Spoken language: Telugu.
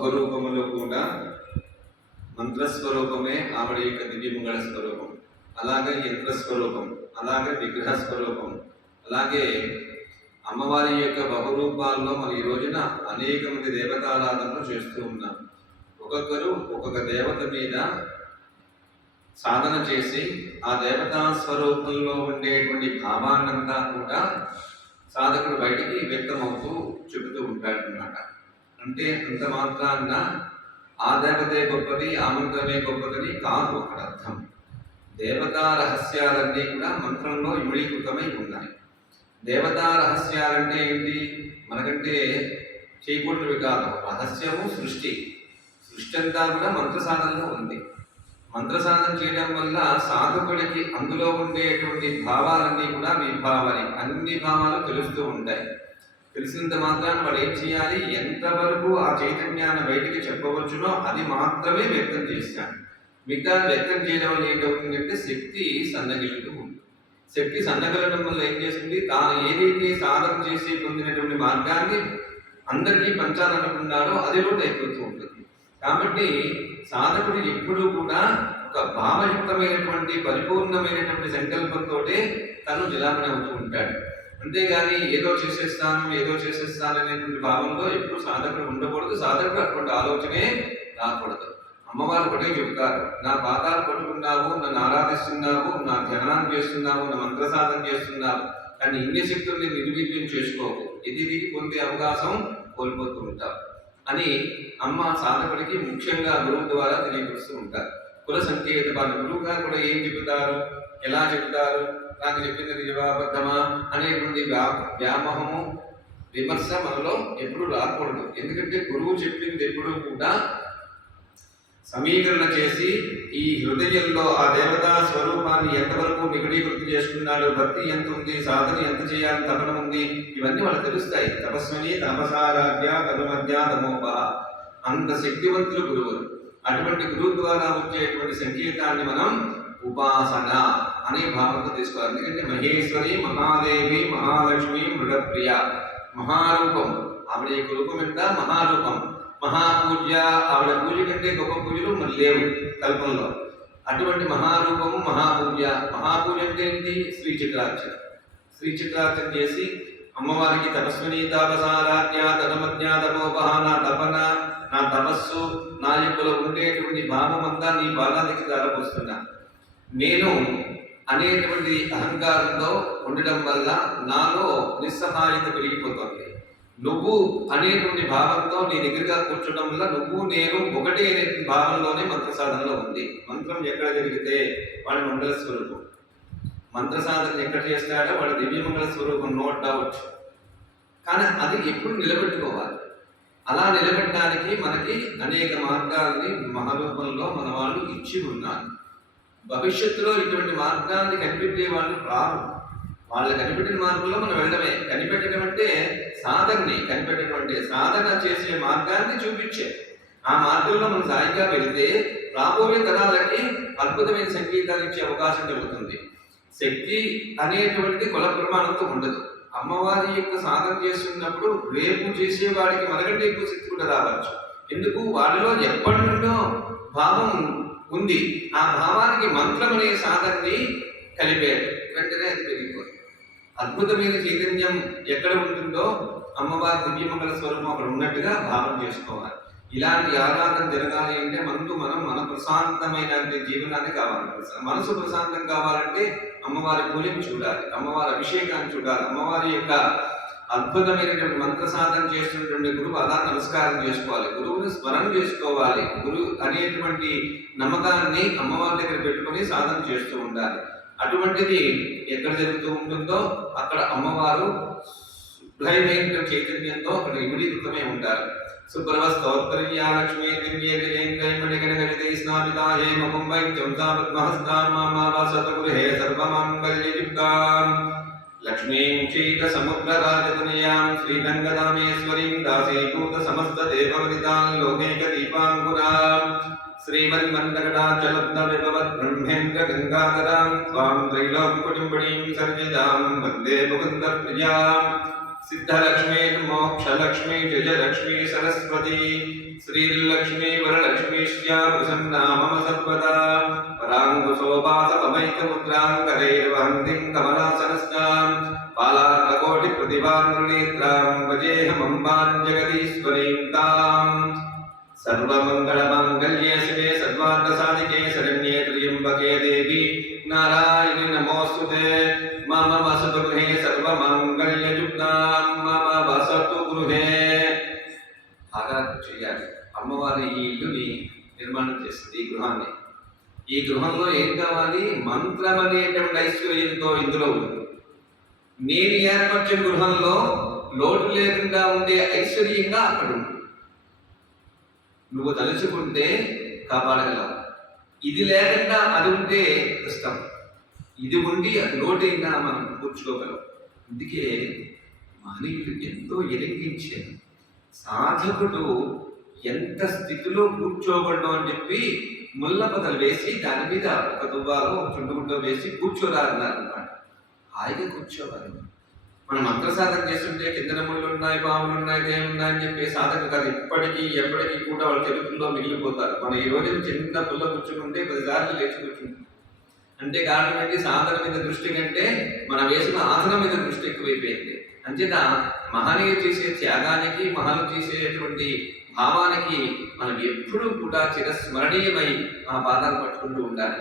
బహురూపములు కూడా మంత్రస్వరూపమే ఆవిడ యొక్క దివ్యమంగళ స్వరూపం, అలాగే యంత్రస్వరూపం, అలాగే విగ్రహ స్వరూపం. అలాగే అమ్మవారి యొక్క బహురూపాల్లో మన ఈ రోజున అనేక మంది దేవతారాధనలు చేస్తూ ఉన్నాం. ఒక్కొక్కరు ఒక్కొక్క దేవత మీద సాధన చేసి ఆ దేవతా స్వరూపంలో ఉండేటువంటి భావాన్నంతా కూడా సాధకుడు బయటికి వ్యక్తమవుతూ చెబుతూ ఉంటాడనమాట. అంటే అంత మాత్రాన్న ఆ దేవతే గొప్పది, ఆ మంత్రమే గొప్పదని కాదు అక్కడ అర్థం. దేవతా రహస్యాలన్నీ కూడా మంత్రంలో ఇమిడీకృతమై ఉన్నాయి. దేవతా రహస్యాలంటే ఏంటి? మనకంటే చేయకూడనివి కాదు. రహస్యము సృష్టి అంతా కూడా మంత్ర సాధనలో ఉంది. మంత్ర సాధన చేయడం వల్ల సాధకుడికి అందులో ఉండేటువంటి భావాలన్నీ కూడా విభావాలు, అన్ని భావాలు తెలుస్తూ ఉంటాయి. తెలిసినంత మాత్రాన్ని వాడు ఏం చేయాలి? ఎంతవరకు ఆ చైతన్యాన్ని బయటికి చెప్పవచ్చునో అది మాత్రమే వ్యక్తం చేస్తాడు. మిగతా వ్యక్తం చేయడం వల్ల ఏంటవుతుందంటే శక్తి సన్నగిలుతూ ఉంది. శక్తి సన్నగలడం వల్ల ఏం చేస్తుంది? తాను ఏదైతే సాధన చేసి పొందినటువంటి మార్గాన్ని అందరికీ పంచాలనుకున్నాడో అది లోటు అయిపోతూ ఉంటుంది. కాబట్టి సాధకుడు ఎప్పుడూ కూడా ఒక భావయుక్తమైనటువంటి పరిపూర్ణమైనటువంటి సంకల్పంతో తను నిలాపన అవుతూ ఉంటాడు. అంతేగాని ఏదో చేసేస్తాను అనేటువంటి భావంలో ఎప్పుడు సాధకుడు ఉండకూడదు. సాధకుడు అటువంటి ఆలోచనే రాకూడదు. అమ్మవారు ఒకటే చెబుతారు, నా పాదాలు పట్టుకున్నావు, నన్ను ఆరాధిస్తున్నావు, నా ధ్యానం చేస్తున్నావు, నా మంత్ర సాధన చేస్తున్నావు, కానీ ఇన్ని శక్తుల్ని నిర్వీర్యం చేసుకోవు, ఇది పొందే అవకాశం కోల్పోతూ ఉంటావు అని అమ్మ సాధకుడికి ముఖ్యంగా గురువు ద్వారా తెలియపరుస్తూ ఉంటారు. కుల సంకేతపాలు గురువు గారు కూడా ఏం చెబుతారు, ఎలా చెబుతారు, నాకు చెప్పింది నిజాబద్ధమా అనేటువంటి వ్యామోహము విమర్శ మనలో ఎప్పుడు రాకూడదు. ఎందుకంటే గురువు చెప్పింది ఎప్పుడూ కూడా సమీకరణ చేసి ఈ హృదయంలో ఆ దేవతా స్వరూపాన్ని ఎంతవరకు నిగడీకృతి చేసుకున్నాడు, భక్తి ఎంత ఉంది, సాధన ఎంత చేయాలి, తపన ఉంది, ఇవన్నీ వాళ్ళకి తెలుస్తాయి. తపస్విని తపసారాధ్య తనుమధ్య తమోప, అంత శక్తివంతులు గురువులు. అటువంటి గురువు ద్వారా వచ్చేటువంటి సంకేతాన్ని మనం ఉపాసన అనే భావంతో తీసుకోవాలి. ఎందుకంటే మహేశ్వరి, మహాదేవి, మహాలక్ష్మి, మృగప్రియ, మహారూపం. ఆవిడ యొక్క రూపం ఎంత? మహారూపం. మహాపూజ్య, ఆవిడ పూజ కంటే గొప్ప పూజలు మరి లేవు కల్పంలో. అటువంటి మహారూపము మహాపూజ్య. మహాపూజ అంటే ఏంటి? శ్రీచక్రార్చన. శ్రీచక్రార్చన చేసి అమ్మవారికి తపస్విని తాపసారాధ్య తనమధ్య తమోపహ, నా తపన, నా తపస్సు, నా యొక్కలో ఉండేటువంటి భావం అంతా నీ పాదానికి దారపోస్తున్నా. నేను అనేటువంటి అహంకారంలో ఉండడం వల్ల నాలో నిస్సహాయత పెరిగిపోతుంది. నువ్వు అనేటువంటి భావంతో నీ దగ్గరగా కూర్చోడం వల్ల నువ్వు నేను ఒకటే అనే భావంలోనే మంత్ర సాధనలో ఉంది. మంత్రం ఎక్కడ జరిగితే వాడి మంగళ స్వరూపం. మంత్ర సాధన ఎక్కడ చేస్తాడో వాడి దివ్యమంగళ స్వరూపం, నో డౌట్. కానీ అది ఎప్పుడు నిలబెట్టుకోవాలి. అలా నిలబెట్టడానికి మనకి అనేక మార్గాల్ని మహారూపంలో మన వాళ్ళు ఇచ్చి ఉన్నారు. భవిష్యత్తులో ఇటువంటి మార్గాన్ని కనిపెట్టే వాళ్ళు రారు. వాళ్ళు కనిపెట్టిన మార్గంలో మనం వెళ్ళడమే. కనిపెట్టడం అంటే సాధనని, కనిపెట్టడం అంటే సాధన చేసే మార్గాన్ని చూపించే ఆ మార్గంలో మనం సాయిగా వెళితే రాబోయే తరాలకి అద్భుతమైన సంగీతాలు ఇచ్చే అవకాశం కలుగుతుంది. శక్తి అనేటువంటిది కుల ప్రమాణంతో ఉండదు. అమ్మవారి యొక్క సాధన చేస్తున్నప్పుడు రేపు చేసేవాడికి మనకంటే ఎక్కువ శక్తి కూడా రావచ్చు. ఎందుకు? వాడిలో ఎప్పటి నుండో భావం ఉంది. ఆ భావానికి మంత్రం అనే సాధనని కలిపాడు, వెంటనే అది పెరిగిపోతుంది. అద్భుతమైన చైతన్యం ఎక్కడ ఉంటుందో అమ్మవారి దివ్యమంగళ స్వరూపం అక్కడ ఉన్నట్టుగా భావన చేసుకోవాలి. ఇలాంటి ఆరాధన జరగాలి అంటే మనం మన ప్రశాంతమైన జీవనాన్ని కావాలి. మనసు ప్రశాంతం కావాలంటే అమ్మవారి పూజను చూడాలి, అమ్మవారి అభిషేకాన్ని చూడాలి, అమ్మవారి యొక్క అద్భుతమైనటువంటి మంత్ర సాధన చేస్తున్నటువంటి గురువు అలా నమస్కారం చేసుకోవాలి, గురువుని స్మరణ చేసుకోవాలి. గురువు అనేటువంటి నమ్మకాన్ని అమ్మవారి దగ్గర పెట్టుకొని సాధన చేస్తూ ఉండాలి. అటువంటిది ఎక్కడ జరుగుతూ ఉంటుందో అక్కడ అమ్మవారు శుభ్రమైన చైతన్యంతో అక్కడ ఇమిడీకృతమై ఉంటారు. సుప్రభ స్తోత్రయ్యా లక్ష్మీ దివ్యేంద్రమణిగణగణితై స్నాపితాయే మకుంభై చంసాపద్మహస్తాన్మామావాసతగృహే సర్వమంగళ్యయుక్తాం లక్ష్మీం క్షీర సముద్రరాజతనయాం శ్రీరంగదామేశ్వరీం దాసీభూత సమస్త దేవవనితాం లోకైక దీపాంకురాం శ్రీమన్మందకటాచలబ్ధ విభవత్ బ్రహ్మేంద్ర గంగాధరాం త్వాం త్రైలోక్యకుటుంబినీం సర్జితాం వందే ముకుంద ప్రియాం सिद्धलक्ष्मी मोक्षलक्ष्मी जयलक्ष्मी सरस्वती श्रीलक्ष्मी वरलक्ष्मीश्या प्रसन्ना मम सर्वदा पराङ्कुशोपासममैकमुद्राङ्करैर्वहन्तीं कमलासनस्यां पालार्ककोटिप्रतिभान्नेत्रां भजेऽहमम्बां जगदीश्वरीं ताम् सर्वमङ्गलमाङ्गल्ये शिवे सर्वार्थसाधिके शरण्ये त्र्यम्बके देवी नारायणि नमोऽस्तुते मम वसतु गृहे सर्वमाङ्गल्ययुक्तां मम वसतु गृहे ఆరాధన చేయాలి. అమ్మవారి ఈ ఇల్లుని నిర్మాణం చేసింది, ఈ గృహాన్ని. ఈ గృహంలో ఏం కావాలి? మంత్రం అనేటువంటి ఐశ్వర్యంతో ఇందులో ఉంది. నేను ఏర్పరిచిన గృహంలో లోటు లేకుండా ఉండే ఐశ్వర్యంగా అక్కడ ఉంది. నువ్వు తలుచుకుంటే కాపాడగలవు. ఇది లేకుండా అది ఉంటే కష్టం. ఇది ఉండి అది లోటైనా మనం కూర్చోగలం. అందుకే మహనీయులు ఎంతో ఎరిగించారు. సాధకుడు ఎంత స్థితిలో కూర్చోగలడం అని చెప్పి ముళ్ళ పదలు వేసి దాని మీద ఒక దువ్వాలో ఒక చుండుగుడ్డో వేసి కూర్చోరాదన్నారు అనమాట. హాయిగా కూర్చోవాలి. మనం మంత్ర సాధన చేస్తుంటే కిందన ముళ్ళు ఉన్నాయి, పాములు ఉన్నాయి, దేని ఉన్నాయని చెప్పి సాధన కాదు. ఇప్పటికీ ఎప్పటికీ కూడా వాళ్ళ చరిత్రలో మిగిలిపోతారు. మనం ఈ రోజు చిన్న పుల్ల కూర్చుకుంటే 10 సార్లు లేచి కూర్చుంటాం. అంటే కారణం ఏంటి? సాధన మీద దృష్టి కంటే మనం వేసిన ఆసనం మీద దృష్టి ఎక్కువైపోయింది. అంచేత మహనీయులు చేసే త్యాగానికి, మహలు చేసేటువంటి భావానికి మనం ఎప్పుడూ కూడా చిరస్మరణీయమై ఆ పాదాలు పట్టుకుంటూ ఉండాలి.